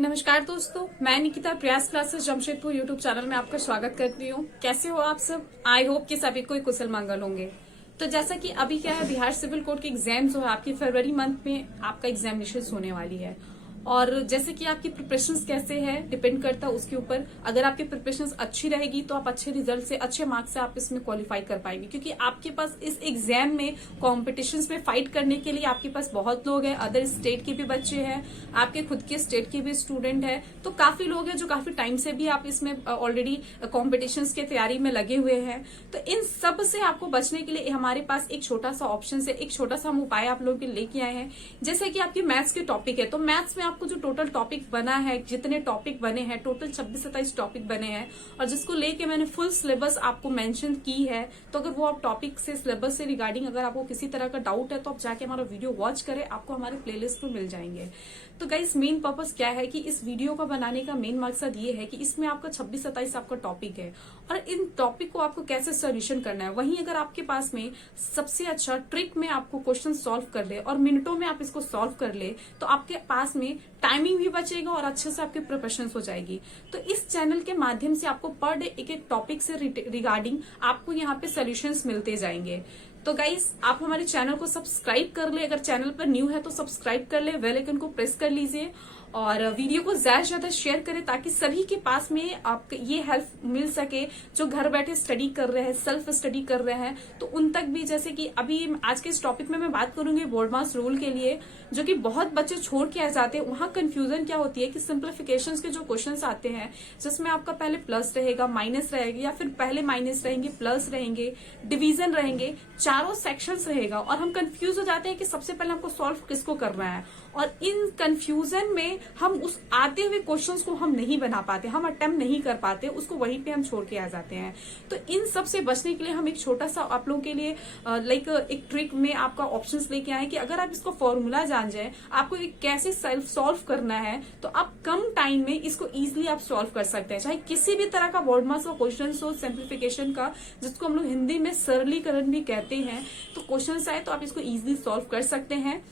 नमस्कार दोस्तों, मैं निकिता प्रयास क्लासेस जमशेदपुर यूट्यूब चैनल में आपका स्वागत करती हूँ। कैसे हो आप सब? आई होप कि सभी को कुशल मंगल होंगे। तो जैसा कि अभी क्या है, बिहार सिविल कोड के एग्जाम जो है आपकी फरवरी मंथ में आपका एग्जामिनेशन होने वाली है। और जैसे कि आपकी प्रिपरेशंस कैसे है डिपेंड करता है उसके ऊपर। अगर आपकी प्रिपरेशंस अच्छी रहेगी तो आप अच्छे रिजल्ट से, अच्छे मार्क्स से आप इसमें क्वालिफाई कर पाएंगे, क्योंकि आपके पास इस एग्जाम में कॉम्पिटिशन्स में फाइट करने के लिए आपके पास बहुत लोग हैं। अदर स्टेट के भी बच्चे हैं, आपके खुद के स्टेट के भी स्टूडेंट है, तो काफी लोग हैं जो काफी टाइम से भी आप इसमें ऑलरेडी कॉम्पिटिशन्स की तैयारी में लगे हुए हैं। तो इन सब से आपको बचने के लिए हमारे पास एक छोटा सा ऑप्शन है, एक छोटा सा हम उपाय आप लोगों के लेके आए हैं। जैसे कि आपकी मैथ्स के टॉपिक है, तो मैथ्स में आपको जो टोटल टॉपिक बना है, जितने टॉपिक बने हैं, टोटल 26-27 टॉपिक बने हैं, और जिसको लेके मैंने फुल सिलेबस आपको मेंशन की है। तो अगर वो आप टॉपिक से, सिलेबस से रिगार्डिंग अगर आपको किसी तरह का डाउट है तो आप जाके हमारा वीडियो वॉच करें, आपको हमारे प्लेलिस्ट में मिल जाएंगे। तो गाइस, मेन पर्पस क्या है कि इस वीडियो का बनाने का मेन मकसद ये है कि इसमें आपका 26-27 आपका टॉपिक है, और इन टॉपिक को आपको कैसे सोल्यूशन करना है। वहीं अगर आपके पास में सबसे अच्छा ट्रिक में आपको क्वेश्चन सॉल्व कर ले और मिनटों में आप इसको सॉल्व कर ले, तो आपके पास में टाइमिंग भी बचेगा और अच्छे से आपकी प्रिपरेशन हो जाएगी। तो इस चैनल के माध्यम से आपको पर डे एक एक टॉपिक से रिगार्डिंग आपको यहाँ पे सोल्यूशंस मिलते जाएंगे। तो गाइस, आप हमारे चैनल को सब्सक्राइब कर ले, अगर चैनल पर न्यू है तो सब्सक्राइब कर ले, बेल आइकन को प्रेस कर लीजिए, और वीडियो को ज्यादा से ज्यादा शेयर करें ताकि सभी के पास में आपको ये हेल्प मिल सके जो घर बैठे स्टडी कर रहे हैं, सेल्फ स्टडी कर रहे हैं, तो उन तक भी। जैसे कि अभी आज के इस टॉपिक में मैं बात करूंगी बोर्ड मास रूल के लिए, जो कि बहुत बच्चे छोड़ के आ जाते हैं। वहां कंफ्यूजन क्या होती है कि सिंप्लीफिकेशन के जो क्वेश्चन आते हैं, जिसमें आपका पहले प्लस रहेगा, माइनस रहेगा, या फिर पहले माइनस रहेंगे, प्लस रहेंगे, डिवीजन रहेंगे, चारों सेक्शंस रहेगा, और हम कंफ्यूज हो जाते हैं कि सबसे पहले हमको सॉल्व किसको करना है। और इन कंफ्यूजन में हम उस आते हुए क्वेश्चंस को हम नहीं बना पाते, हम अटेम्प्ट नहीं कर पाते, उसको वहीं पे हम छोड़ के आ जाते हैं। तो इन सब से बचने के लिए हम एक छोटा सा आप लोगों के लिए लाइक एक ट्रिक में आपका ऑप्शंस लेके आए कि अगर आप इसको फॉर्मूला जान जाए, आपको एक कैसे सेल्फ सॉल्व करना है, तो आप कम टाइम में इसको इजिली आप सॉल्व कर सकते हैं। चाहे किसी भी तरह का बोर्ड मास का क्वेश्चन हो, सिंप्लीफिकेशन का, जिसको हम लोग हिंदी में सरलीकरण भी कहते हैं, तो क्वेश्चन आए तो आप इसको इजिली सॉल्व कर सकते हैं।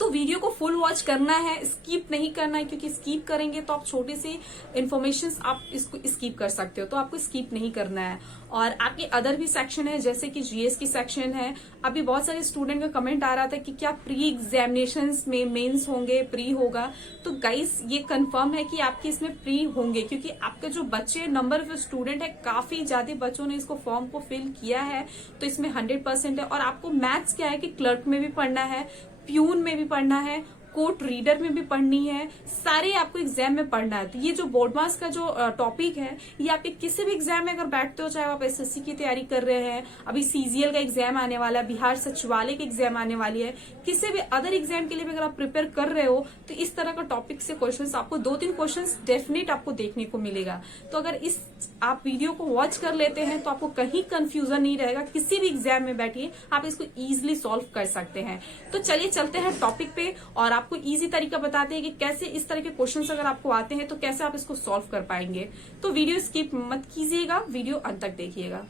तो वीडियो को फुल वॉच करना है, स्किप नहीं करना है, क्योंकि स्किप करेंगे तो आप छोटे से इन्फॉर्मेशन आप इसको स्किप कर सकते हो, तो आपको स्किप नहीं करना है। और आपके अदर भी सेक्शन है, जैसे कि जीएस की सेक्शन है। अभी बहुत सारे स्टूडेंट का कमेंट आ रहा था कि क्या प्री एग्जामिनेशंस में मेंस होंगे, प्री होगा। तो गाइस, ये कंफर्म है कि आपके इसमें प्री होंगे, क्योंकि आपके जो बच्चे नंबर ऑफ स्टूडेंट है, काफी ज्यादा बच्चों ने इसको फॉर्म को फिल किया है, तो इसमें 100% है। और आपको मैथ्स क्या है कि क्लर्क में भी पढ़ना है, प्यून में भी पढ़ना है, कोर्ट रीडर में भी पढ़नी है, सारे आपको एग्जाम में पढ़ना है। तो ये जो बोर्ड मास का जो टॉपिक है, ये आपके किसी भी एग्जाम में अगर बैठते हो, चाहे आप एसएससी की तैयारी कर रहे हैं, अभी सीजीएल का एग्जाम आने वाला है, बिहार सचिवालय की एग्जाम आने वाली है, किसी भी अदर एग्जाम के लिए भी अगर आप प्रिपेयर कर रहे हो, तो इस तरह का टॉपिक से क्वेश्चन आपको 2-3 क्वेश्चन डेफिनेट आपको देखने को मिलेगा। तो अगर इस आप वीडियो को वॉच कर लेते हैं तो आपको कहीं कंफ्यूजन नहीं रहेगा, किसी भी एग्जाम में बैठिए आप इसको इजिली सॉल्व कर सकते हैं। तो चलिए चलते हैं टॉपिक पे, और आपको इजी तरीका बताते हैं कि कैसे इस तरह के क्वेश्चंस अगर आपको आते हैं तो कैसे आप इसको सॉल्व कर पाएंगे। तो वीडियो स्किप मत कीजिएगा, वीडियो अंत तक देखिएगा।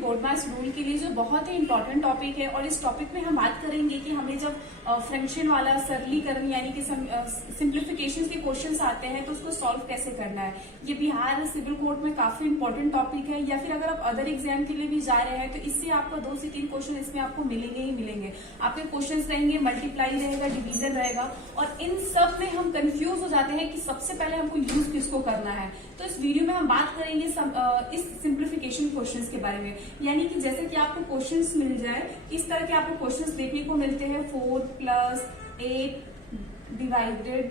बोर्ड मास रूल के लिए जो बहुत ही इंपॉर्टेंट टॉपिक है, और इस टॉपिक में हम बात करेंगे कि हमें जब फ्रैक्शन वाला सरलीकरण यानी कि सिंप्लीफिकेशन के क्वेश्चंस आते हैं तो उसको सॉल्व कैसे करना है। ये बिहार सिविल कोड में काफी इंपॉर्टेंट टॉपिक है, या फिर अगर आप अदर एग्जाम के लिए भी जा रहे हैं तो इससे आपका 2 से 3 क्वेश्चन इसमें आपको मिलेंगे ही मिलेंगे। आपके क्वेश्चन रहेंगे, मल्टीप्लाई रहेगा, डिवीजन रहेगा, और इन सब में हम कंफ्यूज हो जाते हैं कि सबसे पहले हमको यूज किसको करना है। तो इस वीडियो में हम बात करेंगे इस सिंप्लीफिकेशन क्वेश्चंस के बारे में, यानी कि जैसे कि आपको क्वेश्चंस मिल जाए, इस तरह के आपको क्वेश्चंस देखने को मिलते हैं, 4 + 8 डिवाइडेड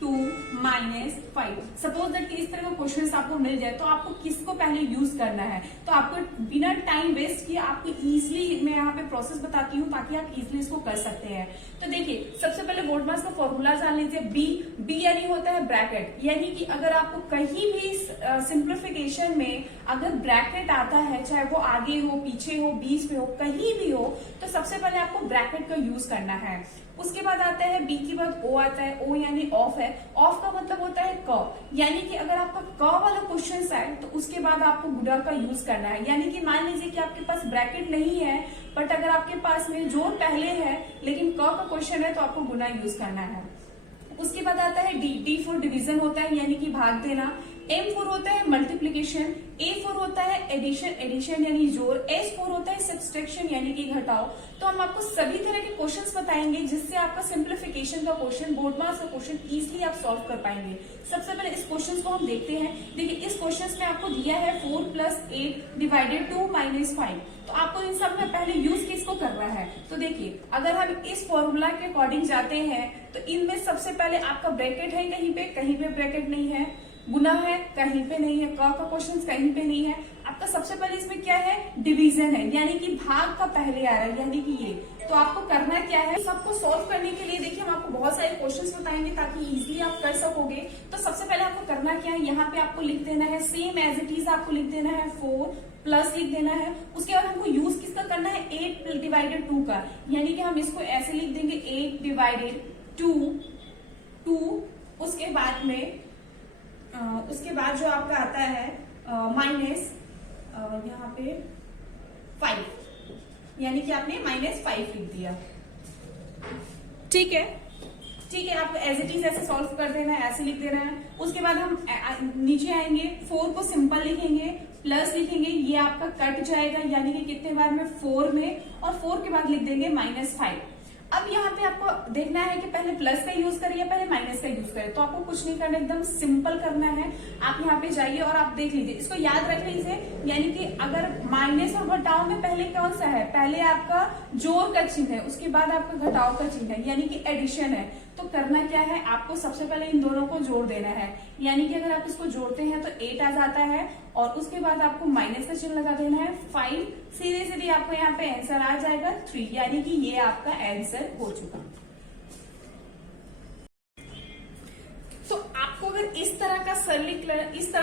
2 - 5। सपोज दैट कि इस तरह का क्वेश्चन आपको मिल जाए, तो आपको किसको पहले यूज करना है। तो आपको बिना टाइम वेस्ट किए आपको इजिली, मैं यहाँ पे प्रोसेस बताती हूँ ताकि आप इजिली इसको कर सकते हैं। तो देखिए, सबसे पहले बोर्ड मास का फॉर्मूला जान लीजिए। बी यानी होता है ब्रैकेट, यानी कि अगर आपको कहीं भी सिंप्लीफिकेशन में अगर ब्रैकेट आता है, चाहे वो आगे हो, पीछे हो, बीच में हो, कहीं भी हो, तो सबसे पहले आपको ब्रैकेट का यूज करना है। उसके बाद आता है बी के बाद ओ आता है, ओ यानी ऑफ है। ऑफ का मतलब होता है क, यानी कि अगर आपका क वाला क्वेश्चन आए तो उसके बाद आपको गुणा का यूज करना है। यानी कि मान लीजिए कि आपके पास ब्रैकेट नहीं है बट अगर आपके पास में जोड़ पहले है लेकिन क का क्वेश्चन है तो आपको गुना यूज करना है। उसके बाद आता है डी फॉर डिवीजन होता है यानी कि भाग देना। M4 होता है मल्टीप्लीकेशन। A4 होता है एडिशन यानी जोड़। S4 होता है सब्सट्रैक्शन यानी कि घटाओ। तो हम आपको सभी तरह के क्वेश्चंस बताएंगे जिससे आपका सिंप्लीफिकेशन का क्वेश्चन, बोर्ड मार्क्स का क्वेश्चन इजीली आप सॉल्व कर पाएंगे। सबसे पहले इस क्वेश्चन को हम देखते हैं। देखिए इस क्वेश्चन में आपको दिया है 4 + 8 डिवाइडेड 2 - 5। तो आपको इन सब में पहले यूज किसको करना है? तो देखिए अगर हम इस फॉर्मूला के अकॉर्डिंग जाते हैं तो इनमें सबसे पहले आपका ब्रैकेट है, कहीं पे ब्रैकेट नहीं है। गुना है, कहीं पे नहीं है। क का क्वेश्चन कहीं पे नहीं है। आपका सबसे पहले इसमें क्या है? डिवीजन है यानी कि भाग का पहले आ रहा है यानी कि ये। तो आपको करना क्या है? सबको सॉल्व करने के लिए देखिए हम आपको बहुत सारे क्वेश्चंस बताएंगे ताकि इजीली आप कर सकोगे। तो सबसे पहले आपको करना क्या है? यहाँ पे आपको लिख देना है सेम एज इट इज, आपको लिख देना है 4 प्लस लिख देना है। उसके बाद हमको यूज किसका करना है? 8 डिवाइडेड 2 का, यानी कि हम इसको ऐसे लिख देंगे 8 डिवाइडेड 2। उसके बाद जो आपका आता है माइनस यहाँ पे 5, यानी कि आपने -5 लिख दिया। ठीक है, आपको एज इट इज ऐसे सॉल्व कर देना है, ऐसे लिख देना है। उसके बाद हम नीचे आएंगे, 4 को सिंपल लिखेंगे, प्लस लिखेंगे, ये आपका कट जाएगा यानी कि कितने बार में? 4 में, और 4 के बाद लिख देंगे -5। अब यहाँ पे आपको देखना है कि पहले प्लस का यूज करें या पहले माइनस का यूज करें। तो आपको कुछ नहीं करना, एकदम सिंपल करना है। आप यहाँ पे जाइए और आप देख लीजिए, इसको याद रख लीजिए। यानी कि अगर माइनस और घटाओ में पहले कौन सा है? पहले आपका जोड़ का चिन्ह है, उसके बाद आपका घटाओ का चिन्ह है यानी कि एडिशन है। तो करना क्या है? आपको सबसे पहले इन दोनों को जोड़ देना है, यानी कि अगर आप इसको जोड़ते हैं तो 8 आ जाता है, और उसके बाद आपको माइनस का चिन्ह लगा देना है 5। सीधे आपको यहाँ पे आंसर आ जाएगा 3, यानी कि ये आपका आंसर हो चुका। तो आपको अगर इस तरह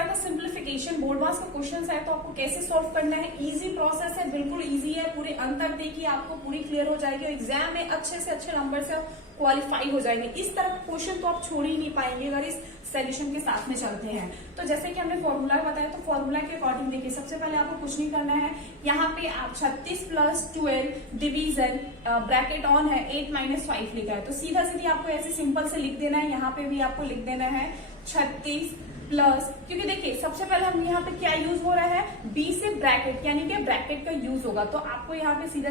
का सिंप्लीफिकेशन बोर्ड मार्क्स का क्वेश्चन है तो आपको कैसे सॉल्व करना है? इजी प्रोसेस है, बिल्कुल इजी है। पूरे अंत तक देखिए, आपको पूरी क्लियर हो जाएगी। एग्जाम में अच्छे से अच्छे नंबर से क्वालिफाई हो जाएंगे। इस तरह का क्वेश्चन तो आप छोड़ ही नहीं पाएंगे अगर इस सॉल्यूशन के साथ में चलते हैं। तो जैसे कि हमने फॉर्मूला बताया, तो फॉर्मूला के अकॉर्डिंग देखिए सबसे पहले आपको कुछ नहीं करना है। यहाँ पे आप 36 + 12 डिवीजन ब्रैकेट ऑन है 8 - 5 लिखा है, तो सीधा आपको ऐसे सिंपल से लिख देना है। यहाँ पे भी आपको लिख देना है 36 प्लस, क्योंकि देखिए सबसे पहले हम यहाँ पे क्या यूज हो रहा है? बी से ब्रैकेट, यानी कि ब्रैकेट का यूज होगा। तो आपको यहाँ पे सीधा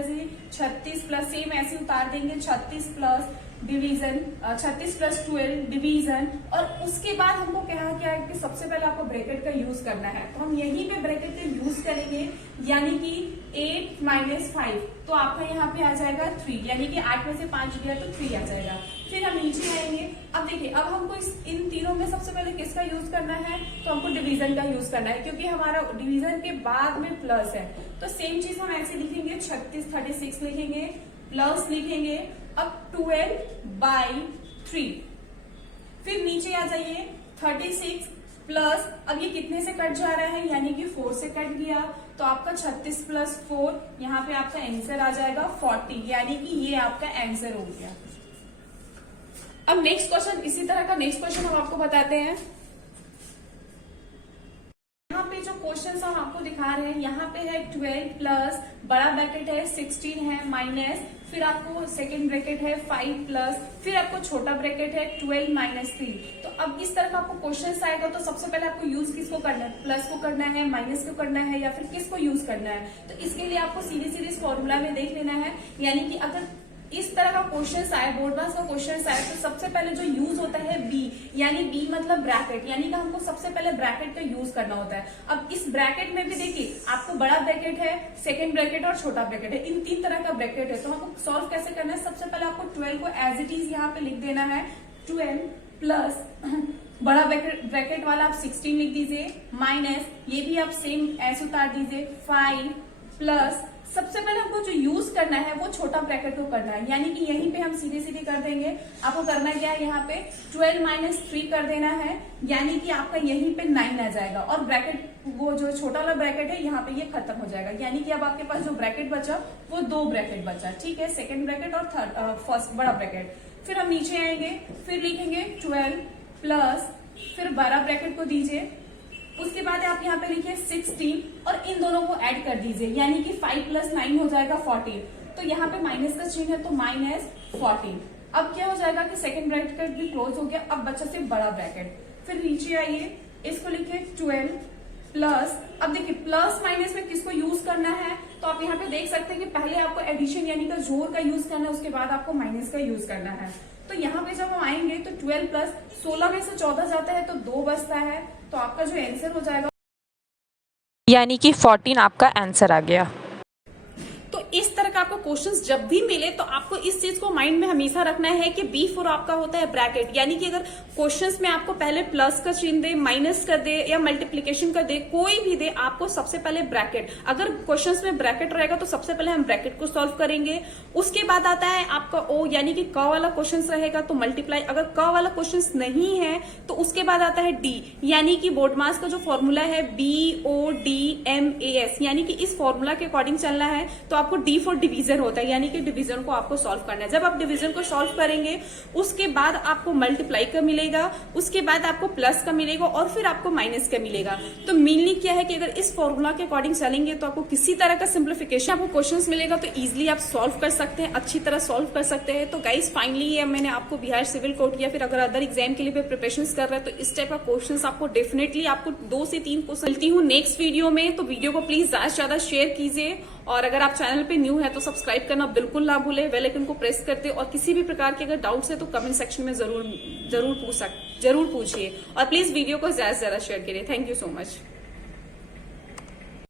36 प्लस सेम ऐसे उतार देंगे 36 प्लस डिवीजन 36 + 12 डिवीजन, और उसके बाद हमको क्या है कि सबसे पहले आपको ब्रैकेट का यूज करना है। तो हम यहीं पे ब्रैकेट का यूज करेंगे, यानी कि 8 - 5, तो आपका यहाँ पे आ जाएगा 3, यानी कि 8 में से 5 गया तो 3 आ जाएगा। फिर हम नीचे आएंगे। अब देखिए अब हमको इन तीनों में सबसे पहले किसका यूज करना है? तो हमको डिवीजन का यूज करना है, क्योंकि हमारा डिवीजन के बाद में प्लस है। तो सेम चीज हम ऐसे लिखेंगे 36 लिखेंगे, प्लस लिखेंगे, अब 12/3। फिर नीचे आ जाइए 36 प्लस, अब ये कितने से कट जा रहा है? यानी कि 4 से कट गया, तो आपका 36 + 4, यहाँ पे आपका आंसर आ जाएगा 40, यानी कि ये आपका आंसर हो गया। अब नेक्स्ट क्वेश्चन, इसी तरह का नेक्स्ट क्वेश्चन हम आपको बताते हैं। यहाँ पे जो क्वेश्चन हम आपको दिखा रहे हैं, यहाँ पे है 12 प्लस, बड़ा ब्रैकेट है 16 है, माइनस, फिर आपको सेकेंड ब्रैकेट है 5 प्लस, फिर आपको छोटा ब्रैकेट है 12 - 3। तो अब इस तरह का आपको क्वेश्चन आएगा तो सबसे पहले आपको यूज किसको करना है? प्लस को करना है, माइनस को करना है, या फिर किसको यूज करना है? तो इसके लिए आपको सीधे इस फॉर्मूला में देख लेना है। यानी कि अगर इस तरह का क्वेश्चन आए, बोर्ड मार्क्स का क्वेश्चन आए, तो सबसे पहले जो यूज होता है बी, यानी बी मतलब ब्रैकेट, यानी कि हमको सबसे पहले ब्रैकेट का यूज करना होता है। अब इस ब्रैकेट में भी देखिए आपको बड़ा ब्रैकेट है, सेकंड ब्रैकेट और छोटा ब्रैकेट है, इन 3 तरह का ब्रैकेट है। तो हमको सॉल्व कैसे करना है? सबसे पहले आपको 12 को एज इट इज यहाँ पे लिख देना है, 12 प्लस बड़ा ब्रैकेट वाला आप 16 लिख दीजिए, माइनस ये भी आप सेम ऐसे उतार दीजिए 5 प्लस, सबसे पहले हमको जो यूज करना है वो छोटा ब्रैकेट को करना है, यानी कि यहीं पे हम सीधे कर देंगे। आपको करना क्या है? यहाँ पे 12 - 3 कर देना है, यानी कि आपका यहीं पे 9 आ जाएगा, और ब्रैकेट वो जो छोटा वाला ब्रैकेट है यहाँ पे ये खत्म हो जाएगा, यानी कि अब आपके पास जो ब्रैकेट बचा वो 2 ब्रैकेट बचा। ठीक है, सेकेंड ब्रैकेट और फर्स्ट बड़ा ब्रैकेट। फिर हम नीचे आएंगे, फिर लिखेंगे 12 प्लस, फिर बड़ा ब्रैकेट को दीजिए उसके बाद आप यहाँ पे लिखिए 16 और इन दोनों को ऐड कर दीजिए, यानी कि 5 + 9 हो जाएगा 14। तो यहाँ पे माइनस का चिन्ह है तो -14। अब क्या हो जाएगा कि सेकंड ब्रैकेट भी क्लोज हो गया, अब बचा सिर्फ बड़ा ब्रैकेट। फिर नीचे आइए, इसको लिखिए 12 प्लस, अब देखिए प्लस माइनस में किसको यूज करना है, तो आप यहाँ पे देख सकते हैं कि पहले आपको एडिशन यानी का जोड़ का यूज करना है, उसके बाद आपको माइनस का यूज करना है। तो यहाँ पे जब हम आएंगे तो 12 प्लस 16 में से 14 जाता है तो 2 बचता है, तो आपका जो आंसर हो जाएगा यानी कि 14 आपका आंसर आ गया। तो इस तरह का आपको क्वेश्चंस जब भी मिले तो आपको इस चीज को माइंड में हमेशा रखना है कि B4 आपका होता है ब्रैकेट, यानी कि अगर क्वेश्चंस में आपको पहले प्लस का चिन्ह दे, माइनस कर दे या मल्टीप्लीकेशन कर दे, कोई भी दे, आपको सबसे पहले ब्रैकेट, अगर क्वेश्चंस में ब्रैकेट रहेगा तो सबसे पहले हम ब्रैकेट को सॉल्व करेंगे। उसके बाद आता है आपका O, यानी कि क वाला क्वेश्चन रहेगा तो मल्टीप्लाई, अगर क वाला क्वेश्चन नहीं है तो उसके बाद आता है D, यानी कि बोर्डमास का जो फॉर्मूला है BODMAS, यानी कि इस फॉर्मूला के अकॉर्डिंग चलना है। तो आपको D फॉर डिवीजन होता है, यानी कि डिवीजन को आपको सॉल्व करना है। जब आप डिवीजन को सॉल्व करेंगे उसके बाद आपको मल्टीप्लाई का मिलेगा, उसके बाद आपको प्लस का मिलेगा और फिर आपको माइनस का मिलेगा। तो मेनली क्या है कि अगर इस फॉर्मूला के अकॉर्डिंग चलेंगे तो आपको किसी तरह का सिंप्लीफिकेशन आपको क्वेश्चंस मिलेगा तो इजीली आप सॉल्व कर सकते हैं, अच्छी तरह सॉल्व कर सकते हैं। तो गाइस फाइनली मैंने आपको बिहार सिविल कोर्ट या फिर अगर अदर एग्जाम के लिए प्रिपरेशन कर रहे हैं तो इस टाइप का क्वेश्चन आपको डेफिनेटली आपको 2 से 3 क्वेश्चन मिलती हूँ नेक्स्ट वीडियो में। तो वीडियो को प्लीज ज्यादा से ज्यादा शेयर कीजिए और अगर आप चैनल पे न्यू है तो सब्सक्राइब करना बिल्कुल ना भूले, बेल आइकन को प्रेस करते और किसी भी प्रकार के अगर डाउट्स है तो कमेंट सेक्शन में जरूर पूछिए और प्लीज वीडियो को ज्यादा से ज्यादा शेयर करिए। Thank you so much.